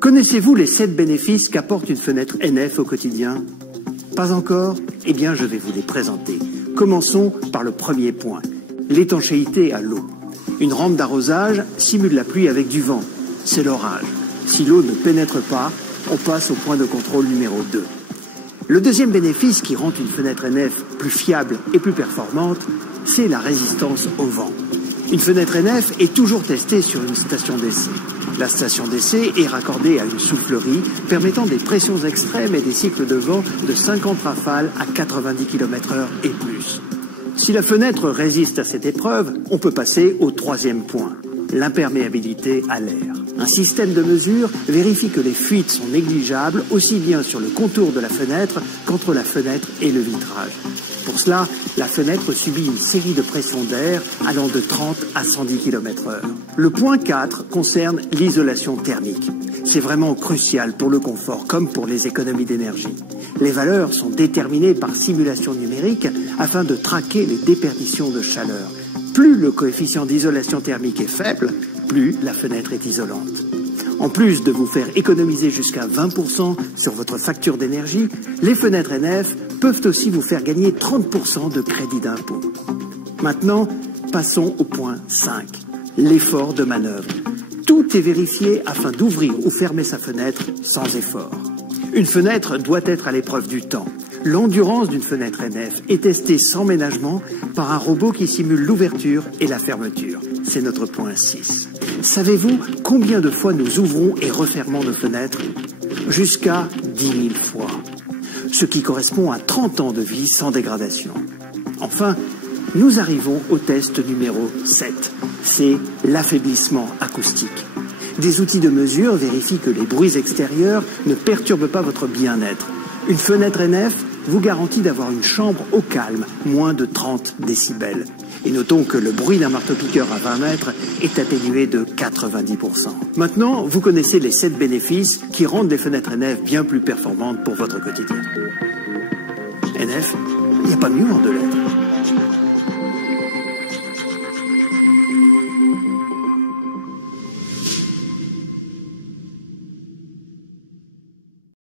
Connaissez-vous les 7 bénéfices qu'apporte une fenêtre NF au quotidien? Pas encore? Eh bien, je vais vous les présenter. Commençons par le premier point, l'étanchéité à l'eau. Une rampe d'arrosage simule la pluie avec du vent. C'est l'orage. Si l'eau ne pénètre pas, on passe au point de contrôle numéro 2. Le deuxième bénéfice qui rend une fenêtre NF plus fiable et plus performante, c'est la résistance au vent. Une fenêtre NF est toujours testée sur une station d'essai. La station d'essai est raccordée à une soufflerie permettant des pressions extrêmes et des cycles de vent de 50 rafales à 90 km/h et plus. Si la fenêtre résiste à cette épreuve, on peut passer au troisième point, l'imperméabilité à l'air. Un système de mesure vérifie que les fuites sont négligeables aussi bien sur le contour de la fenêtre qu'entre la fenêtre et le vitrage. Pour cela, la fenêtre subit une série de pressions d'air allant de 30 à 110 km/h. Le point 4 concerne l'isolation thermique. C'est vraiment crucial pour le confort comme pour les économies d'énergie. Les valeurs sont déterminées par simulation numérique afin de traquer les déperditions de chaleur. Plus le coefficient d'isolation thermique est faible, plus la fenêtre est isolante. En plus de vous faire économiser jusqu'à 20% sur votre facture d'énergie, les fenêtres NF peuvent aussi vous faire gagner 30% de crédit d'impôt. Maintenant, passons au point 5, l'effort de manœuvre. Tout est vérifié afin d'ouvrir ou fermer sa fenêtre sans effort. Une fenêtre doit être à l'épreuve du temps. L'endurance d'une fenêtre NF est testée sans ménagement par un robot qui simule l'ouverture et la fermeture. C'est notre point 6. Savez-vous combien de fois nous ouvrons et refermons nos fenêtres? Jusqu'à 10 000 fois. Ce qui correspond à 30 ans de vie sans dégradation. Enfin, nous arrivons au test numéro 7. C'est l'affaiblissement acoustique. Des outils de mesure vérifient que les bruits extérieurs ne perturbent pas votre bien-être. Une fenêtre NF vous garantit d'avoir une chambre au calme, moins de 30 décibels. Et notons que le bruit d'un marteau-piqueur à 20 mètres est atténué de 90%. Maintenant, vous connaissez les 7 bénéfices qui rendent les fenêtres NF bien plus performantes pour votre quotidien. NF, il n'y a pas mieux en 2 lettres.